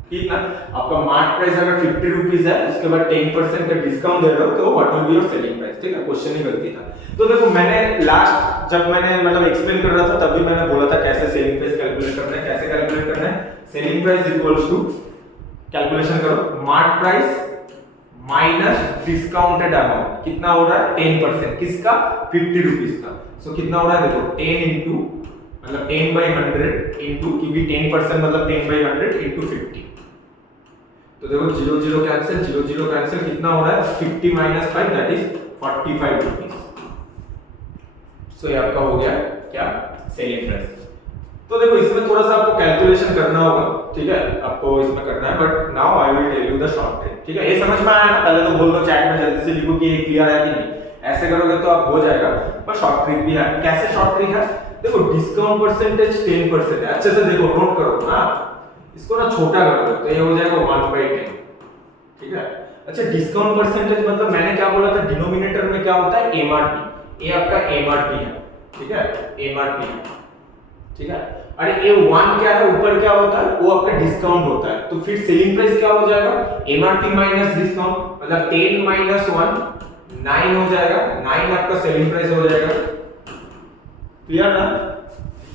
ठीक ना? आपका मार्क प्राइस अगर 50 रुपीस है, उसके बाद 10% का डिस्काउंट दे रहे हो, तो what will be your selling price, ठीक है? क्वेश्चन ही गलती था। तो देखो मैंने लास्ट जब मैंने मतलब एक्सप्लेन कर रहा था तभी मैंने बोला था कैसे सेलिंग प्राइस कैलकुलेट करना है, कैसे कैलकुलेट करना है। Selling price equals to, calculation करो, mark price minus discounted amount, कितना हो रहा है? 10%, किसका? 50 रुपीस का। सो कितना हो रहा है देखो, 10 इंटू मतलब 10/100 इंटू, क्योंकि 10% मतलब 10/100 इंटू 50। तो देखो 0 0 कैंसिल, 0 0 कैंसिल, कितना हो रहा है? 50 - 5 दैट इज 45 रुपीस। सो ये आपका हो गया क्या? Selling price. तो देखो इसमें थोड़ा सा आपको कैलकुलेशन करना होगा, ठीक है? आपको इसमें करना है, but now I will tell you the short trick, ठीक है? ये समझ में आया ना? पहले तो बोल दो चैट में, जल्दी से लिखो कि ये क्लियर है कि नहीं। ऐसे करोगे तो आप हो जाएगा, पर शॉर्ट ट्रिक भी है। कैसे शॉर्ट ट्रिक है? देखो डिस्काउंट परसेंटेज 10% है, अच्छे से देखो, नोट करो ना, इसको ना छोटा कर दो तो ये हो जाएगा 1/10, ठीक है? अच्छा, डिस्काउंट परसेंटेज मतलब मैंने क्या बोला था, डिनोमिनेटर में क्या होता है? एमआरपी। ये आपका एमआरपी है, ठीक है? एमआरपी, ठीक है? अरे ये 1 क्या है, ऊपर क्या होता है? वो आपका डिस्काउंट होता है। तो फिर सेलिंग प्राइस क्या हो जाएगा? एमआरपी माइनस डिस्काउंट, मतलब 10 - 1 9 हो जाएगा, 9 आपका सेलिंग प्राइस हो जाएगा, क्लियर ना?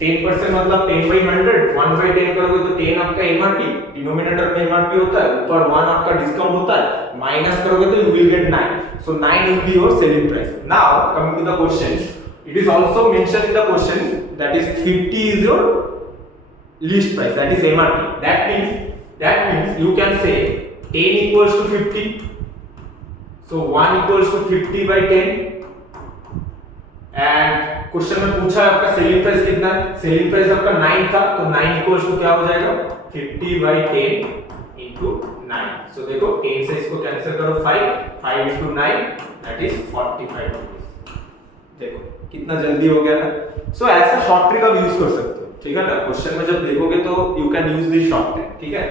10% मतलब 10/100, 1/10 करोगे तो 10 आपका एमआरपी, डिनोमिनेटर में एमआरपी होता है, ऊपर 1 आपका डिस्काउंट होता है, माइनस करोगे तो you will gate 9। So 9 will be your selling price. Now coming to the question, it is also mentioned in the question that is 50 is your list price, that is MRP. That means you can say 10 equals to 50. So 1 equals to 50/10. And question में पूछा है आपका selling price कितना है? Selling price आपका 9 था, तो 9 equals to क्या हो जाएगा? 50/10 into 9. सो देखो 10 से इसको कैंसिल करो, 5 into 9 दैट इज 45 रुपीस। देखो कितना जल्दी हो गया ना? सो ऐसा शॉर्ट ट्रिक आप यूज कर सकते हो, ठीक है ना? क्वेश्चन में जब देखोगे तो you can use this short trick, ठीक है?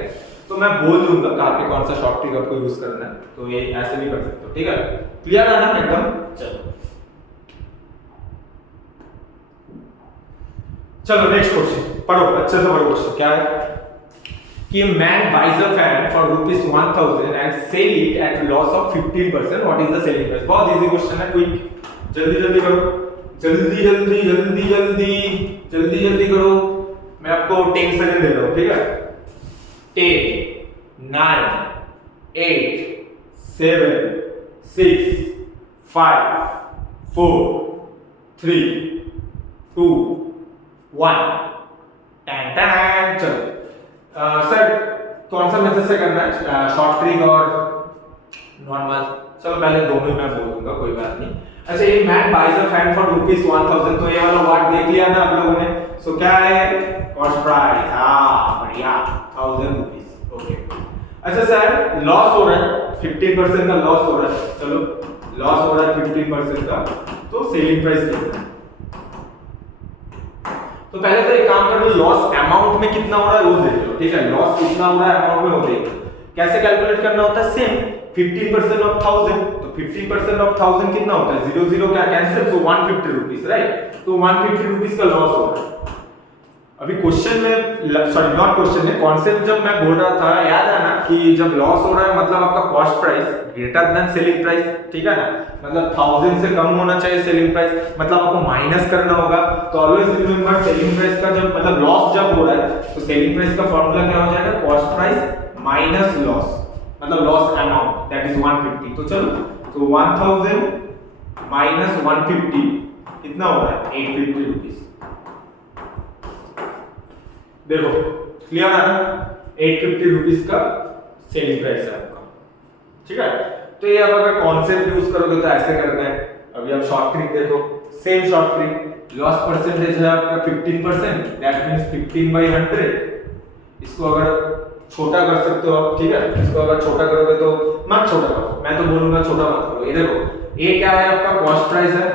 तो मैं बोल दूंगा कहां पे कौन सा शॉर्ट ट्रिक आपको यूज करना है, तो ये ऐसे भी कर सकते हो, ठीक है? क्लियर है ना एकदम? चलो नेक्स्ट क्वेश्चन पढ़ो, अच्छे से पढ़ो। क्वेश्चन क्या है कि man buys a fan for ₹1000 and sell it at loss of 15%, what is the selling price? बहुत इजी क्वेश्चन है, क्विक, जल्दी जल्दी करो, जल्दी जल्दी जल्दी जल्दी जल्दी जल्दी करो। मैं आपको 10 सेकंड दे रहा हूं, ठीक है? 10 9 8 7 6 5 4 3 2 1 टैन टैन। चलो सर कौन सा मेथड से करना है, शॉर्ट ट्रिक और नॉर्मल? चलो पहले दोनों ही मैं बोल दूंगा, कोई बात नहीं। अच्छा, ये man buys a fan for ₹1000, तो ये वाला वर्ड देख लिया ना आप लोगों ने? सो क्या है? कॉस्ट प्राइस, हाँ बढ़िया, 1000 रुपीस, ओके। अच्छा सर लॉस हो रहा है, 15% का लॉस हो रहा है, चलो लॉस हो रहा है 15% का, तो सेलिंग प्राइस कितना है। तो पहले तो एक काम कर लो, लॉस अमाउंट में कितना हो रहा है वो देख लो, ठीक है। लॉस कितना हो रहा है अमाउंट में वो देख लो। कैसे कैलकुलेट करना होता है, सेम 15% ऑफ 1000, तो 15% ऑफ 1000 कितना होता है, 0 0 क्या कैंसिल, सो 150 रुपीस, राइट। तो 150 रुपीस का लॉस हो रहा है। अभी क्वेश्चन में, सॉरी नॉट क्वेश्चन में, कॉन्सेप्ट जब मैं बोल रहा था याद है ना कि जब लॉस हो रहा है मतलब आपका cost price greater than selling price, ठीक है ना, मतलब 1000 से कम होना चाहिए सेलिंग प्राइस, मतलब आपको माइनस करना होगा। तो ऑलवेज रिमेंबर सेलिंग प्राइस का जब मतलब लॉस जब हो रहा है तो सेलिंग प्राइस का फार्मूला क्या हो जाएगा, कॉस्ट प्राइस माइनस लॉस, मतलब लॉस अमाउंट दैट इज 150। तो चलो, तो 1000 माइनस 150 कितना हो रहा है, 850 रुपीस। देखो क्लियर है ना, 850 रुपीस का सेलिंग प्राइस है आपका, ठीक है। तो ये आप अगर कॉन्सेप्ट यूज करोगे तो ऐसे करना है। अभी आप शॉर्ट ट्रिक देखो, same short trick, loss percentage है आपका 15%, दैट मींस 15/100। इसको अगर छोटा कर सकते हो आप, ठीक है। इसको अगर छोटा करोगे तो मत छोटा करो, मैं तो बोलूंगा छोटा मत करो। ये देखो, ये क्या है आपका कॉस्ट प्राइस है,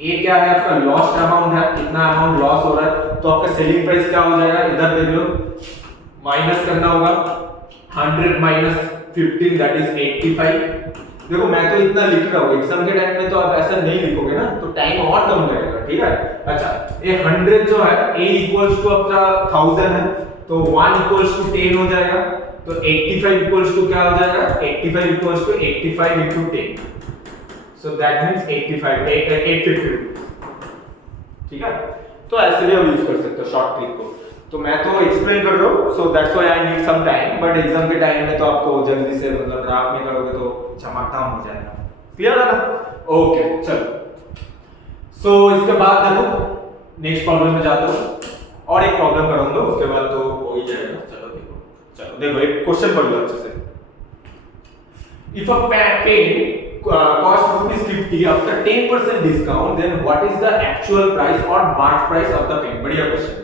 ये क्या है आपका लॉस्ट अमाउंट है, कितना अमाउंट लॉस हो रहा है, तो आपका सेलिंग प्राइस क्या हो जाएगा, इधर देख लो, माइनस करना होगा 100 माइनस 15 दैट इज 85। देखो मैं तो इतना लिख रहा हूँ, एग्जाम के टाइम में तो आप ऐसा नहीं लिखोगे ना, तो टाइम और कम लगेगा, ठीक है। अच्छा, ये 100 जो है a इक्वल्स टू आपका 1000 है, तो 1 इक्वल्स टू 10 हो जाएगा, तो 85 इक्वल्स टू क्या हो जाएगा, 85 equals to 85 into 10, so that means 850, ठीक है। तो ऐसे भी हम यूज कर सकते हो शॉर्ट ट्रिक को। तो मैं तो एक्सप्लेन कर रहा हूँ, so that's why I need some time, but exam के टाइम में तो आपको जल्दी से मतलब ड्राफ्ट में करोगे तो चमकदार हो जाएगा, क्लियर है ना। ओके चलो, सो इसके बाद देखो नेक्स्ट प्रॉब्लम में जाता हूँ, और एक प्रॉब्लम करूंगा उसके बाद तो हो ही जाएगा। चलो देखो एक क्वेश्चन पढ़ लो अच्छे से। If a pen cost rupees 50 after 10% discount, then what is the actual price or mark price of the pen? बढ़िया क्वेश्चन,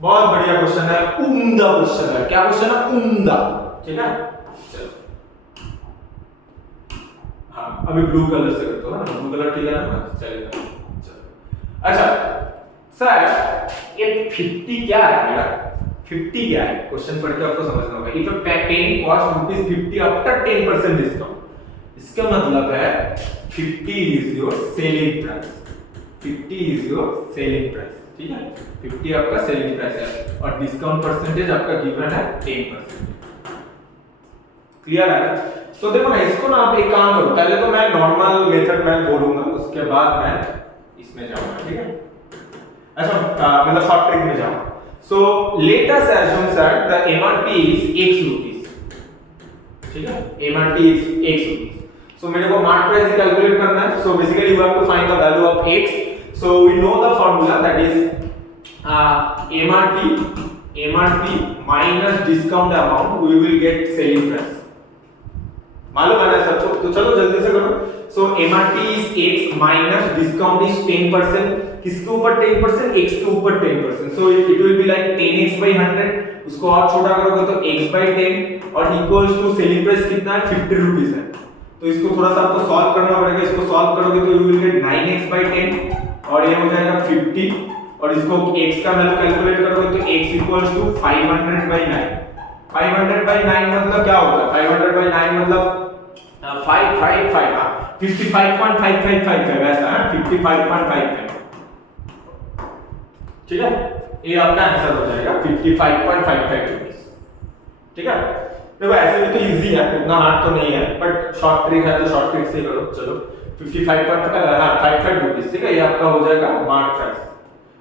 बहुत बढ़िया क्वेश्चन है, उम्दा क्वेश्चन है। क्या क्वेश्चन है, उम्दा, ठीक है। चलो हाँ, अभी ब्लू कलर से करते हो ना, ब्लू कलर ठीक है ना, चलेगा। चलो अच्छा सर, ये 50 क्या है मेरा, 50 क्या है, क्वेश्चन पढ़ के आपको समझना होगा। If a pen cost rupees 50 after 10% discount, इसका मतलब है 50 is your selling price, 50 is your selling price, ठीक है। 50 आपका सेलिंग प्राइस है और डिस्काउंट परसेंटेज आपका गिवन है 10%, क्लियर है। तो देखो ना, इसको ना आप एक काम करो, पहले तो मैं नॉर्मल मेथड में बोलूंगा, उसके बाद मैं इसमें जाऊंगा, ठीक है। अच्छा मतलब शॉर्ट ट्रिक में जाऊंगा। So let us assume sir the MRP is x rupees, ठीक है, MRP is x rupees. So मेरे को मार्क प्राइस कैलकुलेट करना है, so basically you have to find the value of x, so we know the formula that is MRP minus discount amount, we will get selling price, मालूम है ना सबको। तो चलो जल्दी से करो। so MRP is x minus discount is 10%, किसके ऊपर 10%, x के ऊपर 10%, so it will be like 10x/100, उसको और छोटा करोगे तो x/10 और इक्वल्स टू सेलिंग प्राइस कितना है, 50 रुपीस है। तो इसको थोड़ा सा आपको सॉल्व करना पड़ेगा, इसको सॉल्व करोगे तो यू विल गेट 9x/10 और ये हो जाएगा 50, और इसको x का वैल्यू कैलकुलेट करोगे तो x इक्वल्स टू 500/9। 500/9 मतलब क्या होता है, 500/9 मतलब 555, हां 55.5555 ऐसा है, 55.55, ठीक है। ये आपका आंसर हो जाएगा 55.55 रुपीस, ठीक है। देखो ऐसे भी तो इजी है, उतना हार्ड तो नहीं है, बट शॉर्ट ट्रिक है तो शॉर्ट ट्रिक से करो। चलो 55.55 रुपीस, ठीक है, ये आपका हो जाएगा mark price.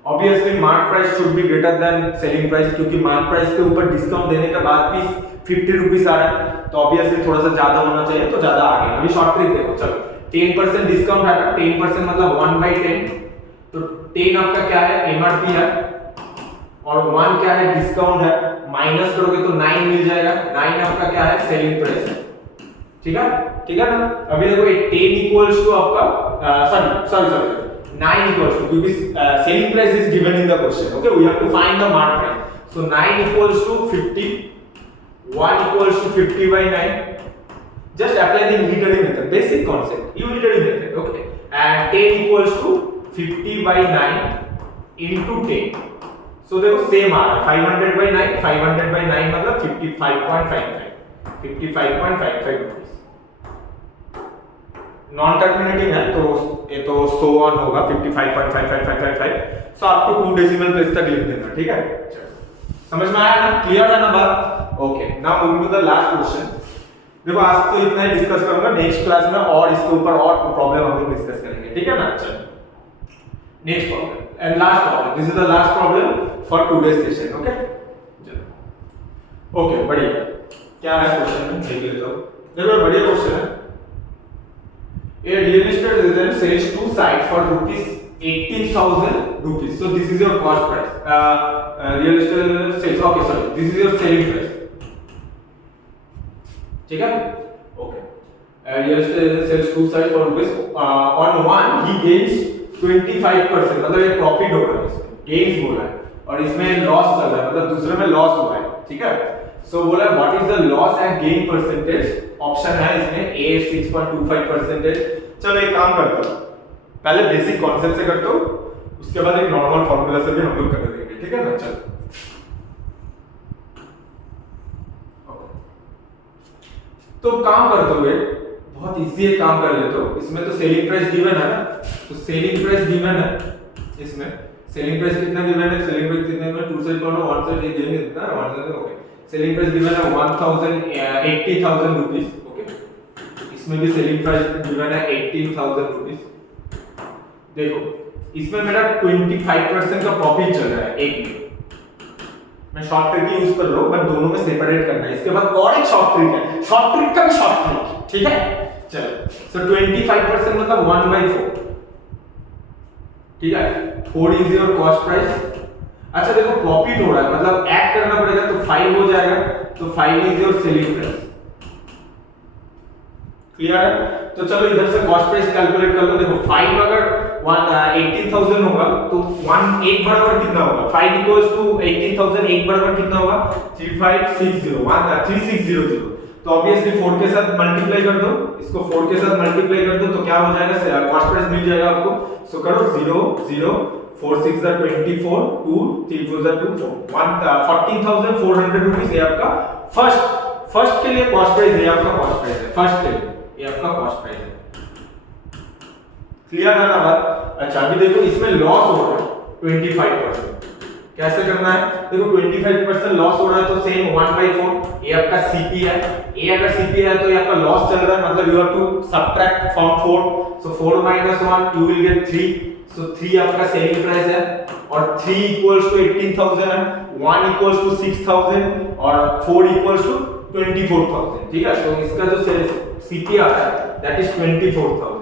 Obviously mark price should be greater than selling price, क्योंकि मार्क प्राइस के ऊपर डिस्काउंट देने के बाद भी 50 रुपीस आ रहा है, तो ऑब्वियसली थोड़ा सा ज्यादा होना चाहिए, तो ज्यादा आ गया। अभी शॉर्ट ट्रिक देखो, चलो 10% डिस्काउंट है ना, 10% मतलब 1/10, तो 10 आपका क्या है, एमआरपी है, और 1 क्या है, डिस्काउंट है, माइनस करोगे तो 9 मिल जाएगा, 9 आपका क्या है, सेलिंग प्राइस है, ठीक है, ठीक है ना। अभी देखो 10 इक्वल्स टू आपका सॉरी 9 equals to, क्योंकि selling price is given in the question, okay, we have to find the mark price, so 9 equals to 50, 1 equals to 50/9, just apply the unitary method, basic concept, unitary method, okay. And 10 equals to 50 by 9 into 10. So देखो same आ रहा है 500 by 9, 500 by 9 मतलब 55.55 rupees. Non terminating है तो ये तो so on होगा 55.5555, सो आपको 2 डेसिमल प्लेस तक लिख देना, ठीक है। समझ में आया ना, क्लियर है ना बात? Okay, now moving to the last question. देखो आज तो इतना ही डिस्कस करूंगा, नेक्स्ट क्लास में और इसके ऊपर और प्रॉब्लम हम लोग डिस्कस करेंगे, ठीक है ना। चलो next problem and last problem, this is the last problem for today session, okay. चलो ओके, बढ़िया। क्या है क्वेश्चन में देख लेते हो। देखो बढ़िया क्वेश्चन है। A real estate agent sells 2 sites for rupees 18,000 rupees. So this is your cost price. Real estate sales. Okay, sorry. This is your selling price. ठीक है? Okay. Real estate agent sells 2 sites for rupees. On one he gains 25%. मतलब ये profit हो रहा है इसमें, gains बोला है, और इसमें लॉस चल रहा है, मतलब दूसरे में लॉस हुआ है, ठीक है। सो बोला what is the loss and gain percentage. Option है इसमें A 6.25%। चलो एक काम करते हो, पहले बेसिक कॉन्सेप्ट से करते हो, उसके बाद एक नॉर्मल फार्मूला से भी हम लोग कर देंगे, ठीक है ना। चलो तो काम करते हुए बहुत इजी है, काम कर लेते हो। इसमें तो सेलिंग प्राइस गिवन है ना, तो सेलिंग प्राइस गिवन है इसमें। सेलिंग प्राइस कितना गिवन है? सेलिंग प्राइस कितना है? 2 साइड करो, 1 साइड ये गिवन कितना है? 1 side, okay. Selling price given है 80,000 रुपीस, ओके। इसमें भी सेलिंग प्राइस गिवन है 18,000 रुपीस। देखो इसमें मेरा 25% का प्रॉफिट चल रहा है एक में। मैं शॉर्ट ट्रिक यूज कर रहा हूं, बट दोनों में सेपरेट करना है। इसके बाद और एक शॉर्ट ट्रिक है, शॉर्ट ट्रिक का भी शॉर्ट ट्रिक, ठीक है। चलो सो 25% मतलब 1/4, ठीक है। 4 इज योर कॉस्ट प्राइस। अच्छा देखो प्रॉफिट हो रहा है, मतलब ऐड करना पड़ेगा, तो 5 हो जाएगा, तो 5 is your selling price. Clear है? तो चलो इधर से कॉस्ट प्राइस कैलकुलेट कर लो। देखो 5 अगर 18,000 होगा तो 1 एक बराबर कितना होगा? 5 इक्वल्स टू 18,000, एक बराबर कितना होगा? 3600। तो ऑब्वियसली 4 के साथ मल्टीप्लाई कर दो, इसको 4 के साथ मल्टीप्लाई कर दो तो क्या हो जाएगा? कॉस्ट प्राइस मिल जाएगा आपको। सो करो 0 0 4 6 24 2 3 4 24 14,400 रुपीस। ये आपका फर्स्ट के लिए कॉस्ट प्राइस, ये आपका कॉस्ट प्राइस है फर्स्ट के लिए, ये आपका कॉस्ट प्राइस है। क्लियर है ना बात? अच्छा अभी देखो इसमें लॉस हो रहा है 25%, कैसे करना है? देखो 25% लॉस हो रहा है तो सेम 1/4, ये आपका सीपी है। ये अगर सीपी है तो ये आपका लॉस चल रहा है, मतलब you have to subtract from 4, so 4 - 1 you will get 3। So 3 आपका सेलिंग प्राइस है, और 3 इक्वल्स टू 18,000 है, 1 इक्वल्स टू 6,000 और 4 इक्वल्स टू 24,000, ठीक है। तो इसका जो सीपी आता है दैट इज 24,000।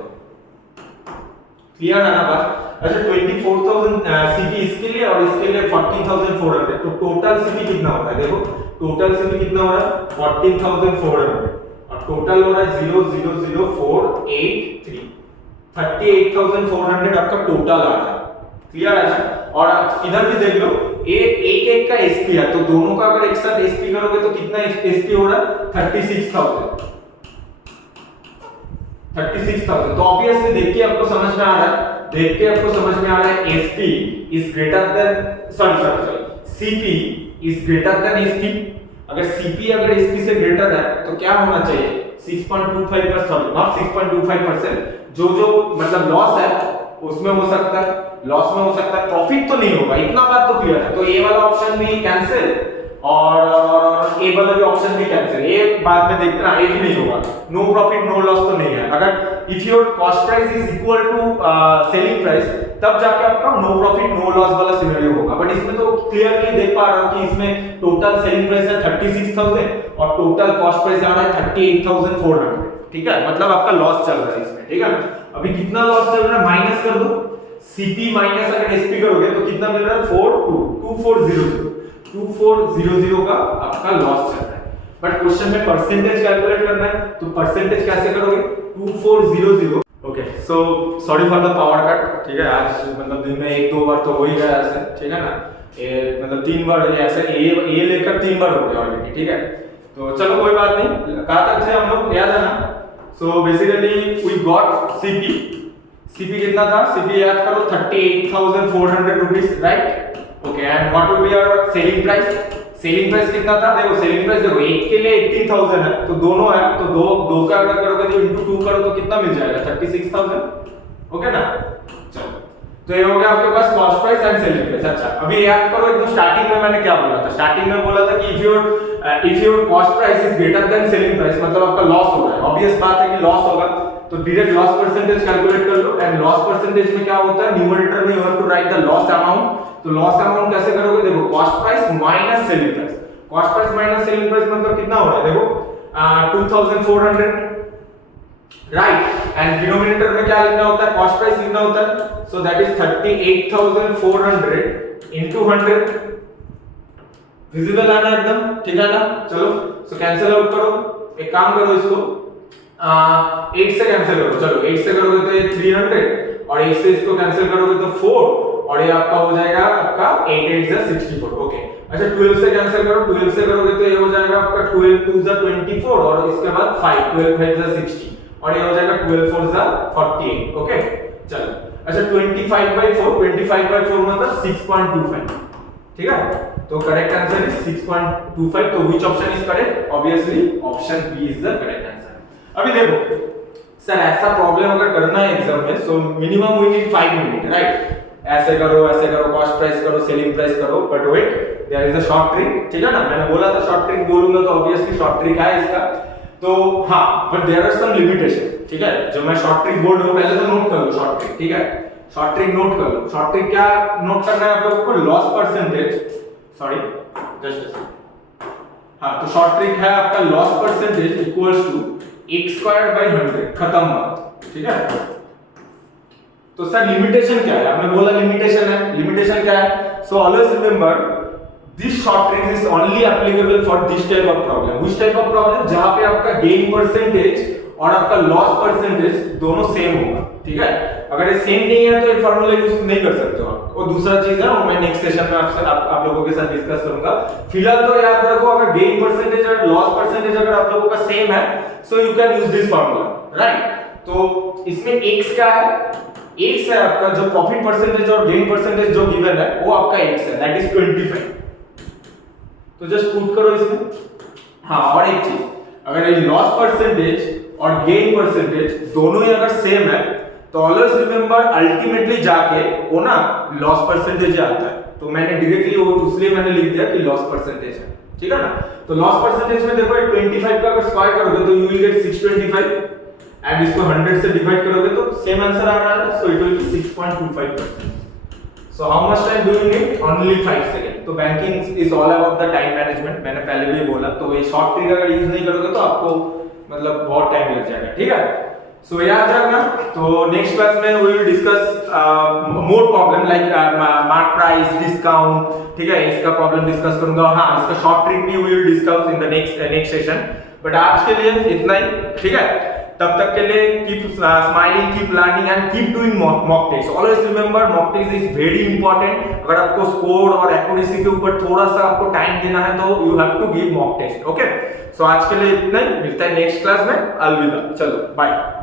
क्लियर है ना बात? अच्छा 24,000 सीपी इसके लिए और इसके लिए 40,400, तो टोटल सीपी कितना होता है? देखो टोटल सीपी कितना हो रहा है? 14,400, और टोटल हो रहा है 0,00483, 38,400 आपका टोटल आ रहा है। क्लियर है ना? और इधर भी देख लो, एक का एसपी है, तो दोनों का अगर एक साथ एसपी करोगे तो कितना एसपी हो रहा है? 36,000। तो ऑब्वियसली देख के आपको समझ में आ रहा है, SP is greater than CP is greater than SP. अगर सीपी अगर एसपी से ग्रेटर है तो क्या होना चाहिए? 6.25%, नॉट 6.25%, जो मतलब लॉस है उसमें हो सकता है, लॉस में हो सकता है, प्रॉफिट तो नहीं होगा। इतना बात तो क्लियर है। तो ए वाला ऑप्शन भी कैंसिल और ए वाला भी ऑप्शन भी कैंसिल। ये बाद में देखना, ये भी नहीं होगा। नो प्रॉफिट नो लॉस तो नहीं है। अगर if your cost price is equal to selling price, तब जाके आपका नो प्रॉफिट नो लॉस वाला सिनेरियो होगा। बट इसमें तो क्लियरली देख पा रहा हूं कि इसमें टोटल सेलिंग प्राइस है 36,000 और टोटल कॉस्ट प्राइस आ रहा है 38,400, ठीक है। मतलब आपका लॉस चल रहा है इसमें, ठीक है। अभी कितना लॉस चल रहा है माइनस कर दो, सीपी माइनस अगर एसपी करोगे तो कितना मिल रहा है? 2400 का आपका लॉस चल रहा है। बट क्वेश्चन में परसेंटेज कैलकुलेट करना है, तो परसेंटेज कैसे करोगे? 2400। Okay, so sorry for the power cut, ठीक है। आज मतलब दिन में 1-2 बार तो हो ही गया ऐसे, ठीक है ना। मतलब 3 बार ऐसे ए लेकर 3 बार हो गया ऑलरेडी, ठीक है। तो चलो कोई बात नहीं, कहाँ तक थे हम लोग याद है ना? So basically we got CP, CP कितना था? सीपी याद करो 38,400 rupees, right? Okay, and what would be our selling price? Selling price कितना था? देखो सेलिंग प्राइस देखो, एक के लिए 18,000 है तो दोनों है, तो दो का अगर करोगे तो इनटू 2 करो तो कितना मिल जाएगा? 36,000। ओके ना? चलो, तो ये हो गया आपके पास cost price and selling price. अच्छा, अभी याद करो एकदम स्टार्टिंग में मैंने क्या बोला था? स्टार्टिंग में बोला था कि if your cost price is greater than selling price, मतलब आपका लॉस हो रहा है। ऑब्वियस बात है कि लॉस होगा, तो डायरेक्ट लॉस परसेंटेज कैलकुलेट कर लो। एंड लॉस परसेंटेज में क्या होता है? न्यूमरेटर में you have to write the loss amount. तो लॉस अमाउंट कैसे करोगे? देखो cost price minus selling price, cost price minus selling price मतलब कितना हो रहा है? देखो 2400, राइट? एंड डिनोमिनेटर में क्या लिखना होता है? कॉस्ट प्राइस लिखना होता है। So that is 38,400 into 100। Visible आना एकदम, ठीक है ना? चलो, सो कैंसिल आउट करो, एक काम करो इसको 8 से कैंसिल करो। चलो 8 से करोगे तो ये 300 और 8 से इसको कैंसिल करोगे तो 4 और ये आपका हो जाएगा आपका 8 8 जा 64। ओके, अच्छा 12 से कैंसिल करो, 12 से करोगे तो ये हो जाएगा आपका 12 2 जा 24 और इसके बाद 5 12 5 जा 60 और ये हो जाएगा 12 4 जा 48। ओके, चलो, अच्छा 25/4 मतलब 6.25, ठीक है? तो करेक्ट आंसर इज 6.25। तो which option is correct? Obviously option B is the correct answer. अभी देखो सर, ऐसा प्रॉब्लम अगर करना है एग्जाम में, so minimum we need 5 minute, right? ऐसे करो, कॉस्ट प्राइस करो, सेलिंग प्राइस करो, but wait, there is a short trick, ठीक है ना? मैंने बोला था शॉर्ट ट्रिक बोलूंगा तो ऑब्वियसली शॉर्ट ट्रिक है इसका। तो हाँ, but there are some limitation, ठीक है? जो मैं शॉर्ट ट्रिक बोल रहा हूं पहले तो नोट कर लो शॉर्ट ट्रिक, ठीक है? शॉर्ट ट्रिक नोट कर लो। शॉर्ट ट्रिक क्या नोट करना है आप लोगों को? लॉस परसेंटेज, सॉरी जस्ट हाँ, तो शॉर्ट ट्रिक है आपका loss percentage equals to x²/100, खत्म बात, ठीक है? तो सर लिमिटेशन क्या है? आपने बोला लिमिटेशन है, लिमिटेशन क्या है? So always remember this short trick is only applicable for this type of problem. Which type of problem? जहां पे आपका गेन परसेंटेज और आपका लॉस परसेंटेज दोनों सेम होगा, ठीक है? अगर ये सेम नहीं है तो ये फार्मूला यूज नहीं कर सकते हो आप। और दूसरा चीज है, वो मैं नेक्स्ट सेशन में आपसे आप लोगों के साथ डिस्कस करूंगा। फिलहाल तो याद रखो, अगर गेन परसेंटेज और लॉस परसेंटेज अगर आप लोगों का सेम है, so you can use this formula, right? तो इसमें x क्या है? x है आपका जो प्रॉफिट परसेंटेज और गेन परसेंटेज जो गिवन है वो आपका x है, दैट इज 25। तो जस्ट पुट करो इसमें। हाँ, और एक चीज, अगर ये लॉस परसेंटेज और गेन परसेंटेज दोनों ही अगर सेम है तो ऑलवेज रिमेंबर अल्टीमेटली जाके वो ना लॉस परसेंटेज आता है। तो मैंने डायरेक्टली वो इसलिए मैंने लिख दिया कि लॉस परसेंटेज है, ठीक है ना? तो लॉस परसेंटेज में देखो 25 का अगर स्क्वायर करोगे तो यू विल गेट 625 एंड इसको 100 से डिवाइड करोगे तो सेम आंसर आ रहा है, so it will be 6.25%। So how much time do you need? Only 5 seconds. तो banking is all about the time management, मैंने पहले भी बोला। तो ये शॉर्ट ट्रिक अगर यूज नहीं करोगे तो आपको मतलब बहुत टाइम लग जाएगा, ठीक है? सो याद रखना। तो नेक्स्ट क्लास में we will discuss more problem like mark price, discount, ठीक है? इसका प्रॉब्लम डिस्कस करूंगा। हाँ, इसका शॉर्ट ट्रिक भी we will discuss in the next session। But आज के लिए इतना ही, ठीक है? तब तक के लिए keep smiling, keep learning and keep doing mock test. Always remember mock test is very important. अगर आपको स्कोर और एक्यूरेसी के ऊपर थोड़ा सा आपको टाइम देना है तो you have to give mock test. Okay? So आज के लिए इतना ही, मिलता है नेक्स्ट क्लास में। अलविदा, चलो बाय।